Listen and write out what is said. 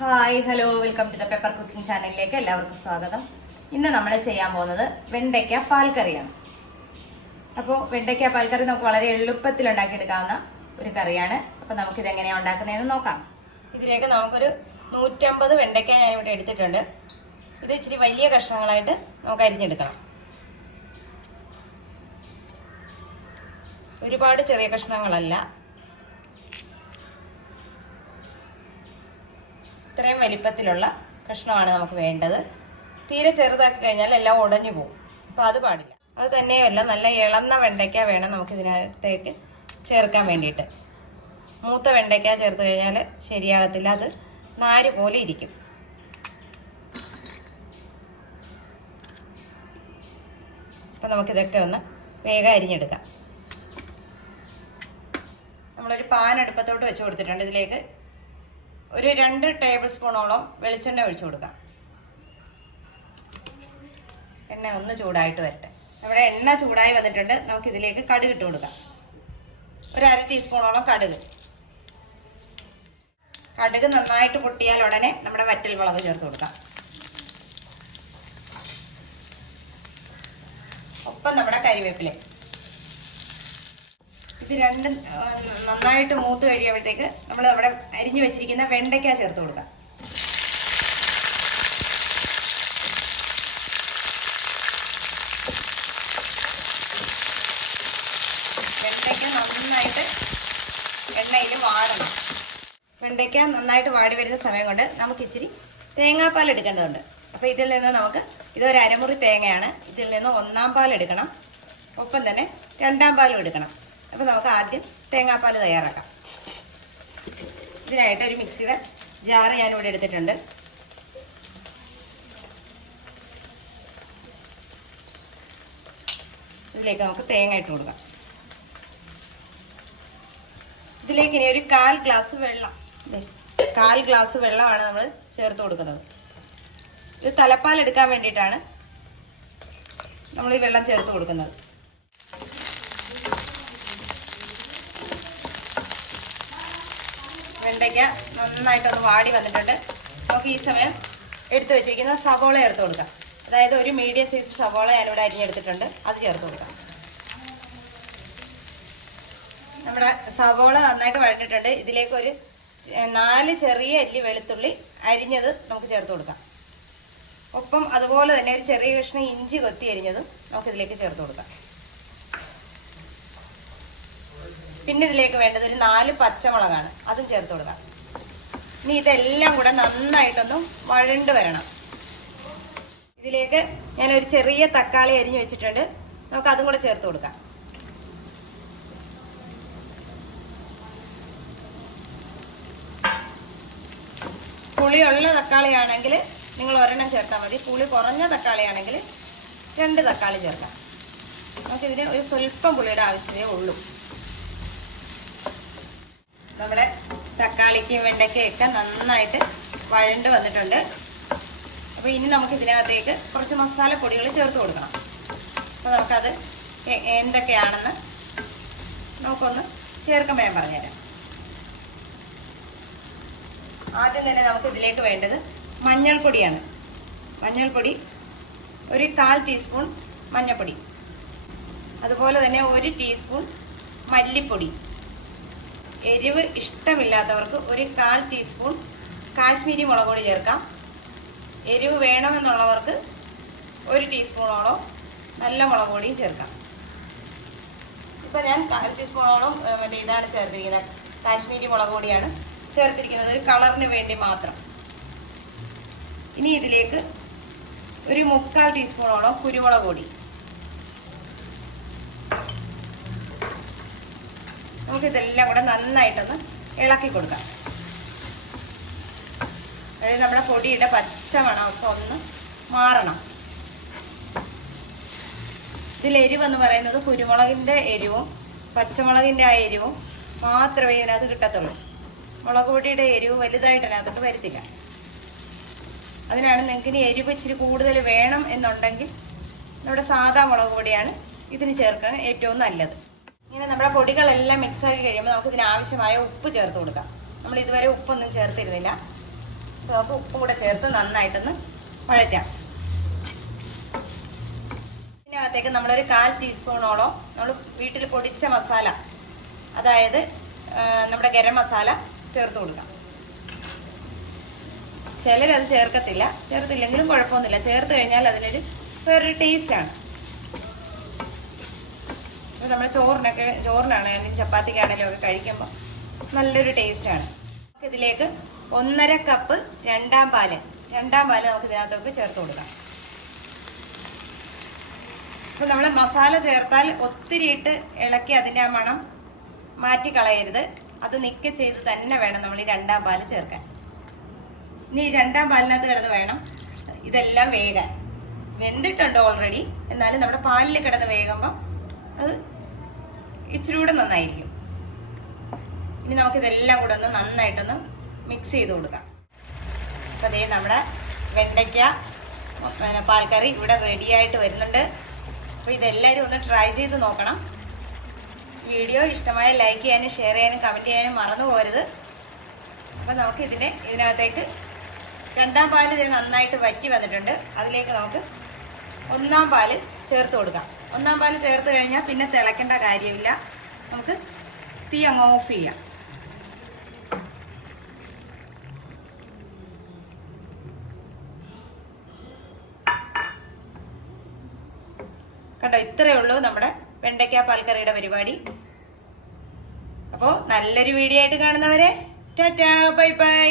Hi hello welcome to the pepper cooking ചാനലിലേക്ക് എല്ലാവർക്കും സ്വാഗതം. ഇന്ന് നമ്മൾ ചെയ്യാൻ പോകുന്നത് വെണ്ടയ്ക്ക പാൽക്കറിയാണ്. അപ്പോൾ വെണ്ടയ്ക്ക പാൽക്കറി നമുക്ക് വളരെ എളുപ്പത്തിൽ ഉണ്ടാക്കിയെടുക്കാവുന്ന ഒരു കറിയാണ്. അപ്പോൾ നമുക്കിത് എങ്ങനെയാണ് ഉണ്ടാക്കുന്നതെന്ന് നോക്കാം. ഇതിലേക്ക് നമുക്കൊരു നൂറ്റമ്പത് വെണ്ടയ്ക്ക ഇവിടെ എടുത്തിട്ടുണ്ട്. ഇത് ഇച്ചിരി വലിയ കഷ്ണങ്ങളായിട്ട് നമുക്ക് അരിഞ്ഞെടുക്കണം. ഒരുപാട് ചെറിയ കഷ്ണങ്ങളല്ല. ഇത്രയും വലിപ്പത്തിലുള്ള കഷ്ണമാണ് നമുക്ക് വേണ്ടത്. തീരെ ചെറുതാക്കി കഴിഞ്ഞാൽ എല്ലാം ഉടഞ്ഞു പോകും. അപ്പോൾ അത് പാടില്ല. അത് തന്നെയല്ല നല്ല ഇളന്ന വെണ്ടയ്ക്ക വേണം നമുക്ക് ഇതിനകത്തേക്ക് ചേർക്കാൻ വേണ്ടിയിട്ട്. മൂത്ത വെണ്ടയ്ക്ക ചേർത്ത് കഴിഞ്ഞാൽ ശരിയാകത്തില്ല. അത് നാര് പോലെ ഇരിക്കും. അപ്പം നമുക്കിതൊക്കെ ഒന്ന് വേഗം അരിഞ്ഞെടുക്കാം. നമ്മളൊരു പാൻ അടുപ്പത്തോട്ട് വെച്ച് കൊടുത്തിട്ടുണ്ട്. ഇതിലേക്ക് ഒരു രണ്ട് ടേബിൾ സ്പൂണോളം വെളിച്ചെണ്ണ ഒഴിച്ചു കൊടുക്കാം. എണ്ണ ഒന്ന് ചൂടായിട്ട് വരട്ടെ. നമ്മുടെ എണ്ണ ചൂടായി വന്നിട്ടുണ്ട്. നമുക്ക് ഇതിലേക്ക് കടുക് ഇട്ട് കൊടുക്കാം. ഒരു അര ടീസ്പൂണോളം കടുക്. കടുക് നന്നായിട്ട് പൊട്ടിയാൽ ഉടനെ നമ്മുടെ വറ്റൽ മുളക് ചേർത്ത് കൊടുക്കാം. ഒപ്പം നമ്മുടെ കരിവേപ്പില ഇത് രണ്ടും നന്നായിട്ട് മൂത്ത് കഴിയുമ്പോഴത്തേക്ക് നമ്മൾ നമ്മുടെ അരിഞ്ഞു വെച്ചിരിക്കുന്ന വെണ്ടയ്ക്ക ചേർത്ത് കൊടുക്കാം. വെണ്ടയ്ക്ക നന്നായിട്ട് എണ്ണയിൽ വാടണം. വെണ്ടയ്ക്ക നന്നായിട്ട് വാടി വരുന്ന സമയം കൊണ്ട് നമുക്ക് ഇച്ചിരി തേങ്ങാപ്പാൽ എടുക്കേണ്ടതുണ്ട്. അപ്പോൾ ഇതിൽ നിന്ന് നമുക്ക് ഇതൊരു അരമുറി തേങ്ങയാണ്. ഇതിൽ നിന്ന് ഒന്നാം പാൽ എടുക്കണം. ഒപ്പം തന്നെ രണ്ടാം പാലും എടുക്കണം. അപ്പോൾ നമുക്ക് ആദ്യം തേങ്ങാപ്പാൽ തയ്യാറാക്കാം. ഇതിനായിട്ട് ഒരു മിക്സിയുടെ ജാറ് ഇവിടെ എടുത്തിട്ടുണ്ട്. ഇതിലേക്ക് നമുക്ക് തേങ്ങ ഇട്ട് കൊടുക്കാം. ഇതിലേക്ക് ഇനി ഒരു കാൽ ഗ്ലാസ് വെള്ളം. കാൽ ഗ്ലാസ് വെള്ളമാണ് നമ്മൾ ചേർത്ത് കൊടുക്കുന്നത്. ഇത് തലപ്പാൽ എടുക്കാൻ വേണ്ടിയിട്ടാണ് നമ്മൾ ഈ വെള്ളം ചേർത്ത് കൊടുക്കുന്നത്. വെണ്ടയ്ക്ക നന്നായിട്ടൊന്ന് വാടി വന്നിട്ടുണ്ട്. നമുക്ക് ഈ സമയം എടുത്തു വെച്ചിരിക്കുന്ന സവോള ചേർത്ത് കൊടുക്കാം. അതായത് ഒരു മീഡിയം സൈസ് സവോള ഞാനിവിടെ അരിഞ്ഞെടുത്തിട്ടുണ്ട്. അത് ചേർത്ത് കൊടുക്കാം. നമ്മുടെ സവോള നന്നായിട്ട് വഴറ്റിട്ടുണ്ട് ഇതിലേക്ക് ഒരു നാല് ചെറിയ അല്ലി വെളുത്തുള്ളി അരിഞ്ഞത് നമുക്ക് ചേർത്ത് കൊടുക്കാം. ഒപ്പം അതുപോലെ തന്നെ ഒരു ചെറിയ കഷ്ണം ഇഞ്ചി കൊത്തി അരിഞ്ഞതും നമുക്ക് ഇതിലേക്ക് ചേർത്ത് കൊടുക്കാം. പിന്നെ ഇതിലേക്ക് വേണ്ടത് ഒരു നാല് പച്ചമുളകാണ്. അതും ചേർത്ത് കൊടുക്കാം. ഇനി ഇതെല്ലാം കൂടെ നന്നായിട്ടൊന്ന് വഴണ്ട് വരണം. ഇതിലേക്ക് ഞാൻ ഒരു ചെറിയ തക്കാളി അരിഞ്ഞു വെച്ചിട്ടുണ്ട്. നമുക്ക് അതും കൂടെ ചേർത്ത് കൊടുക്കാം. പുളിയുള്ള തക്കാളിയാണെങ്കിൽ നിങ്ങൾ ഒരെണ്ണം ചേർത്താൽ മതി. പുളി കുറഞ്ഞ തക്കാളിയാണെങ്കിൽ രണ്ട് തക്കാളി ചേർക്കാം. നമുക്കിതിന് ഒരു സ്വല്പം പുളിയുടെ ആവശ്യമേ ഉള്ളൂ. നമ്മുടെ തക്കാളിക്കും വെണ്ടയ്ക്കയൊക്കെ നന്നായിട്ട് വഴണ്ട് വന്നിട്ടുണ്ട്. അപ്പോൾ ഇനി നമുക്ക് ഇതിനകത്തേക്ക് കുറച്ച് മസാലപ്പൊടികൾ ചേർത്ത് കൊടുക്കണം. അപ്പോൾ നമുക്കത് എന്തൊക്കെയാണെന്ന് നമുക്കൊന്ന് ചേർക്കുമ്പോൾ ഞാൻ പറഞ്ഞുതരാം. ആദ്യം തന്നെ നമുക്ക് ഇതിലേക്ക് വേണ്ടത് മഞ്ഞൾപ്പൊടിയാണ്. മഞ്ഞൾപ്പൊടി ഒരു കാൽ ടീസ്പൂൺ മഞ്ഞൾപ്പൊടി. അതുപോലെ തന്നെ ഒരു ടീസ്പൂൺ മല്ലിപ്പൊടി. എരിവ് ഇഷ്ടമില്ലാത്തവർക്ക് ഒരു കാൽ ടീസ്പൂൺ കാശ്മീരി മുളക് പൊടി ചേർക്കാം. എരിവ് വേണമെന്നുള്ളവർക്ക് ഒരു ടീസ്പൂണോളം നല്ല മുളക് പൊടിയും ചേർക്കാം. ഇപ്പം ഞാൻ കാൽ ടീസ്പൂണോളം മറ്റേ ഇതാണ് ചേർത്തിരിക്കുന്നത്. കാശ്മീരി മുളക് പൊടിയാണ് ചേർത്തിരിക്കുന്നത്. ഒരു കളറിന് വേണ്ടി മാത്രം. ഇനി ഇതിലേക്ക് ഒരു മുക്കാൽ ടീസ്പൂണോളം കുരുമുളക് പൊടി നമുക്ക് ഇതെല്ലാം കൂടെ നന്നായിട്ടൊന്ന് ഇളക്കി കൊടുക്കാം. അതായത് നമ്മുടെ പൊടിയുടെ പച്ച മണമൊക്കെ ഒന്ന് മാറണം. ഇതിൽ എരിവെന്ന് പറയുന്നത് കുരുമുളകിന്റെ എരിവും പച്ചമുളകിന്റെ ആ എരിവും മാത്രമേ ഇതിനകത്ത് കിട്ടത്തുള്ളൂ. മുളക് പൊടിയുടെ എരിവ് വലുതായിട്ട് അതിനകത്തോട്ട് വരുത്തില്ല. അതിനാണ് നിങ്ങൾക്ക് ഇനി എരിവ് ഇച്ചിരി കൂടുതൽ വേണം എന്നുണ്ടെങ്കിൽ നമ്മുടെ സാധാ മുളക് പൊടിയാണ് ഇതിന് ചേർക്കാൻ ഏറ്റവും നല്ലത്. ഇങ്ങനെ നമ്മുടെ പൊടികളെല്ലാം മിക്സ് ആക്കി കഴിയുമ്പോൾ നമുക്ക് ഇതിനാവശ്യമായ ഉപ്പ് ചേർത്ത് കൊടുക്കാം. നമ്മൾ ഇതുവരെ ഉപ്പൊന്നും ചേർത്തിരുന്നില്ല. അപ്പോൾ നമുക്ക് ഉപ്പും കൂടെ ചേർത്ത് നന്നായിട്ടൊന്ന് വഴറ്റാം. ഇതിനകത്തേക്ക് നമ്മളൊരു കാൽ ടീസ്പൂണോളം നമ്മൾ വീട്ടിൽ പൊടിച്ച മസാല അതായത് നമ്മുടെ ഗരം മസാല ചേർത്ത് കൊടുക്കാം. ചിലരത് ചേർക്കത്തില്ല. ചേർത്തില്ലെങ്കിലും കുഴപ്പമൊന്നുമില്ല. ചേർത്ത് കഴിഞ്ഞാൽ അതിനൊരു വേറൊരു ടേസ്റ്റാണ് അപ്പോൾ നമ്മുടെ ചോറിനൊക്കെ ചോറിനാണെങ്കിലും ചപ്പാത്തിക്കാണെങ്കിലും ഒക്കെ കഴിക്കുമ്പോൾ നല്ലൊരു ടേസ്റ്റാണ് ഇതിലേക്ക് ഒന്നര കപ്പ് രണ്ടാം പാൽ. രണ്ടാം പാൽ നമുക്ക് ഇതിനകത്തൊക്കെ ചേർത്ത് കൊടുക്കാം. അപ്പോൾ നമ്മൾ മസാല ചേർത്താൽ ഒത്തിരി ഇട്ട് ഇളക്കി അതിന്റെ ആ മണം മാറ്റി കളയരുത് അത് നിൽക്ക ചെയ്ത് തന്നെ വേണം നമ്മൾ ഈ രണ്ടാം പാൽ ചേർക്കാൻ. ഇനി ഈ രണ്ടാം പാലിനകത്ത് കിടന്ന് വേണം ഇതെല്ലാം വേകാൻ. വെന്തിട്ടുണ്ട് ഓൾറെഡി എന്നാലും നമ്മുടെ പാലിൽ കിടന്ന് വേകുമ്പോൾ അത് ഇച്ചിരി കൂടെ നന്നായിരിക്കും. ഇനി നമുക്ക് നമുക്കിതെല്ലാം കൂടെ ഒന്ന് നന്നായിട്ടൊന്ന് മിക്സ് ചെയ്ത് കൊടുക്കാം. അപ്പോൾ അതേ നമ്മുടെ വെണ്ടയ്ക്ക പിന്നെ പാൽക്കറി ഇവിടെ റെഡി ആയിട്ട് വരുന്നുണ്ട്. അപ്പോൾ ഇതെല്ലാവരും ഒന്ന് ട്രൈ ചെയ്ത് നോക്കണം. വീഡിയോ ഇഷ്ടമായ ലൈക്ക് ചെയ്യാനും ഷെയർ ചെയ്യാനും കമന്റ് ചെയ്യാനും മറന്നു പോരുത് അപ്പോൾ നമുക്ക് ഇതിന്റെ ഇതിനകത്തേക്ക് രണ്ടാം പാൽ ഇത് നന്നായിട്ട് വറ്റി വന്നിട്ടുണ്ട്. അതിലേക്ക് നമുക്ക് ഒന്നാം പാൽ ചേർത്ത് കൊടുക്കാം. ഒന്നാം പാൽ ചേർത്ത് കഴിഞ്ഞാൽ പിന്നെ തിളയ്ക്കേണ്ട കാര്യമില്ല. നമുക്ക് തീ അങ്ങ് ഓഫ് ചെയ്യാം. കണ്ടോ ഇത്രയേ ഉള്ളൂ നമ്മുടെ വെണ്ടയ്ക്ക പാൽക്കറിയുടെ പരിപാടി. അപ്പോൾ നല്ലൊരു വീഡിയോ ആയിട്ട് കാണുന്നവരെ ടാറ്റാ ബൈ ബൈ.